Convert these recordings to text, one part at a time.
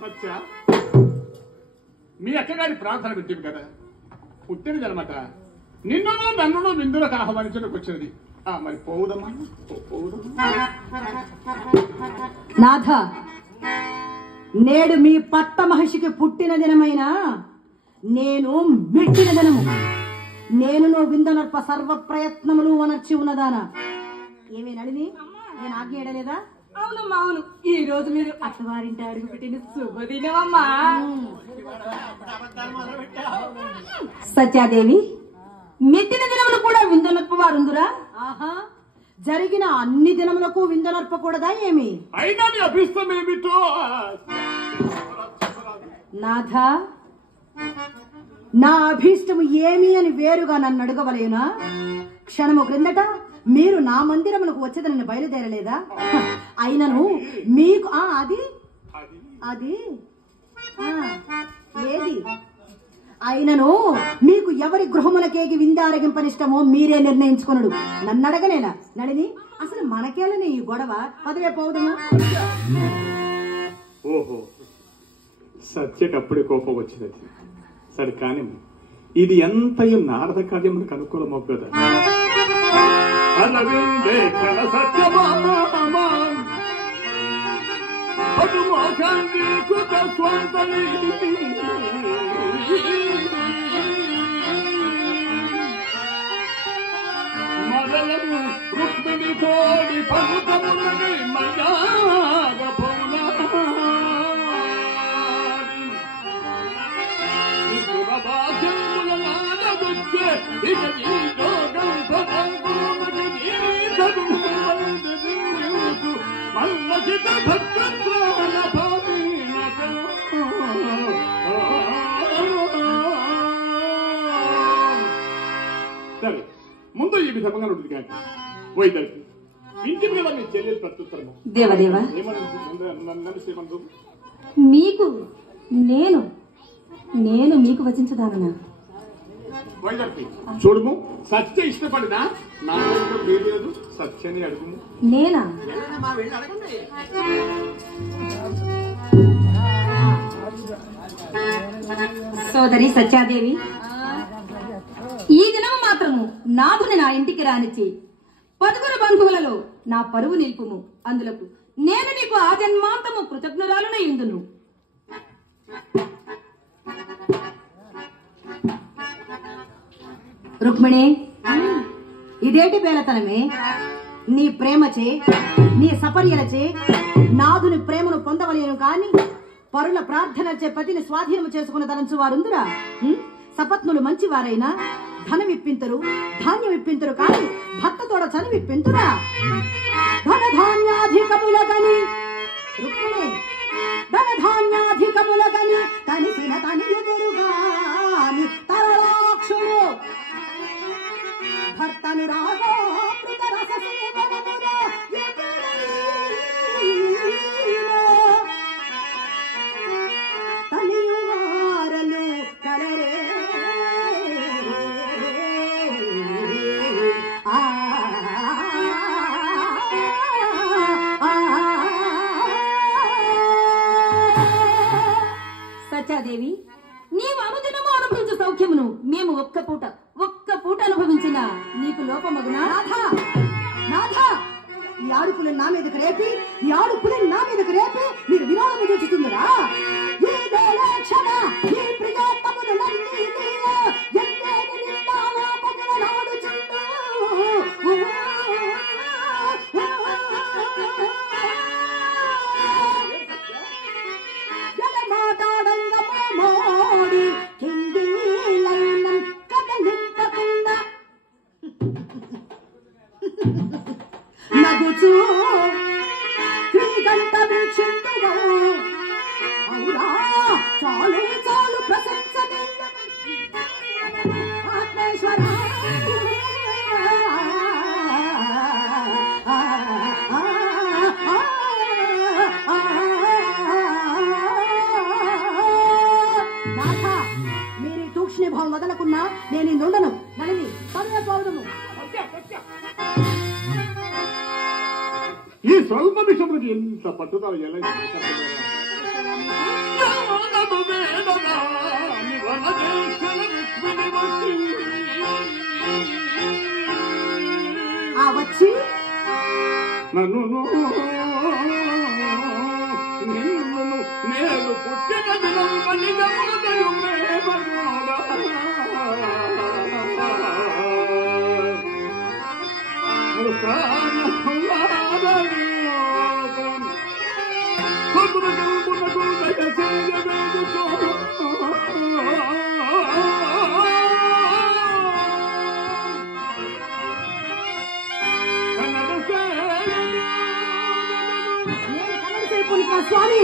సత్య, మీ అక్కగారి ప్రార్థన పెట్టింది కదా, పుట్టినది అనమాట. నిన్నును నన్నును విందులకు ఆహ్వానించడానికి వచ్చినది. మరి పోవుదమ్మా, పోవుదమ్మా. నాథ, నేడు మీ పట్ట మహర్షికి పుట్టిన దినమైన నేను మెట్టిన దినము. నేను విందనర్ప సర్వ ప్రయత్నములు వనర్చి ఉన్నదానా. ఏమే నడిని, నేను ఆజ్ఞ ఏడలేదా? అవునమ్మా, అవును. ఈ రోజు మీరు అత్తవారింటి అడుగు పెట్టిన శుభదినమమ్మా. సత్యాదేవి, మెట్టిన దినములు కూడా విందనర్ప వారుందురా? ఆహా, జరిగిన అన్ని దినములకు విందనర్పకూడదా ఏమి? అయినా నీ అభిష్టం ఏమిటో? నాథ, నా అభీష్టము ఏమి అని వేరుగా నన్ను అడగవలేనా? క్షణము క్రిందట మీరు నా మందిరమునకు వచ్చేదని బయలుదేరలేదా? అయినను మీకు అది అది ఏది అయినను మీకు ఎవరి గృహములకేగి విందారగింపనిష్టమో మీరే నిర్ణయించుకొనుడు. నన్ను అడగనేలా నడిని? అసలు మనకేలని ఈ గొడవ? పదవే పోవడము. ఓహో, సత్యకప్పుడే కోపం వచ్చినది. సరే కానీ ఇది ఎంతయో నారద కార్యములకు అనుకూలమో కదా. మదలము రుక్మిణి తోడి పంతమునగై మయాగ పౌనా సరే, ముందు ఈ విధంగా ఉంటుంది కాక పోయిద్దరికి ఇంటి మీద మీ చెల్లెలు ప్రత్యుత్తరము. దేవదేవా, ఏమన్నా మీకు నేను మీకు వచించదాననా? చూడుము, సత్య ఇష్టపడినా నా లేదు, సత్యని అడుగుము. నేనా? సోదరి సత్యాదేవి, ఈ దినము మాత్రము నాథుని నా ఇంటికి రానిచ్చి 10 బంధువులలో నా పరువు నిలుపుము. అందులకు నేను నీకు ఆజన్మాంతము కృతజ్ఞురాలునై ఉందును. రుక్మిణి, ఇదేటి బేలతనమే? నీ ప్రేమచే, నీ సపర్యలచే నాథుని ప్రేమను పొందవలేను కాని పరుల ప్రార్థనచే పతిని స్వాధీనము చేసుకున్న తలంచు వారుందురా? సపత్నులు మంచివారైనా ధనం ఇప్పింతరు, ధాన్యం ఇప్పింతరు కాని భర్తతోడ చనువు ఇప్పింతురా? ధనధాన్యాధికములగని రుక్మిణి, ధనధాన్యాధికములగని తనిసిన తనియుదురుగాని తరలాక్షులు భర్తను రాగో కృతరస సేవనమున తనియువారలు కలరే. సత్యాదేవి, నీవు అనుదినము అనుభవించు సౌఖ్యమును మేము ఒక్క పూట అనుభవించిన నీకు లోపమగునా? ఈ ఆడుపులు నా మీదకు రేపి మీరు వినోదము చూచుతుందరా? నగుచూ క్రీగంట వీక్షిందుగా అవునా చాలు చాలు ప్రశంసనే ఆత్మేశ్వర. మీరు ఈ తూక్ష్ణ భావం వదలకున్నా నేను ఈ నుండను. నలిని పదవే పోవడము. ఈ స్వల్ప విషయంలో ఎంత పట్టుదల ఎలా వచ్చి నన్ను నిన్ను నేను పుట్టిన దినం స్వామి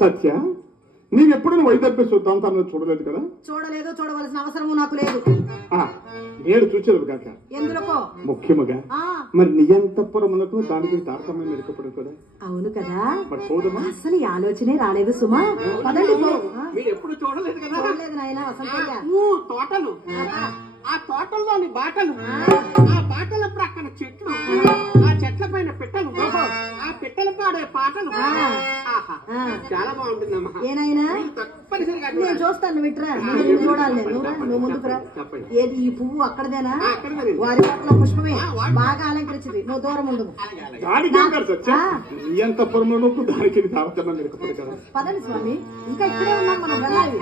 సత్య, నేనెప్పుడు వైదర్భ్య శుద్ధాంతాన్ని చూడలేదు కదా? చూడలేదు, చూడవలసిన అవసరము నాకు లేదు. నేను చూసేది కాక ఎందులకో ముఖ్యముగా మరి నీ అంతఃపురమునకు దానికి తారతమ్యం మెరుకపడదు కదా? అవును కదా, మరి పోదమా? అసలు ఈ ఆలోచనే రాలేదు సుమా. పదండి. మీరు ఎప్పుడు చూడలేదు కదా? చూడలేదు నాయన. వసంతయ్య తోటలు, ఆ తోటల్లోని బాటలు, ఆ బాటల ప్రక్కన చెట్లు, ఆ చెట్ల పైన పిట్టలు, ఆ పిట్టల పాడే పాటలు, ఆహా చాలా బాగుంటుందమ్మా. ఏనాయనా తప్పనిసరిగా నేను చూస్తాను. విట్రా, చూడాలి. నువ్వు ముందుకు రా. ఏది ఈ పువ్వు అక్కడదేనా? వారి పట్ల పుష్పమే బాగా అలంకరించింది. నువ్వు దూరం ఉండదు. నీ అంతఃపురమునకు దానికి తారతమ్యం మెరుకపడదు కదా? పదండి స్వామి, ఇంకా ఇక్కడే ఉన్నాం, మనం వెళ్ళాలి.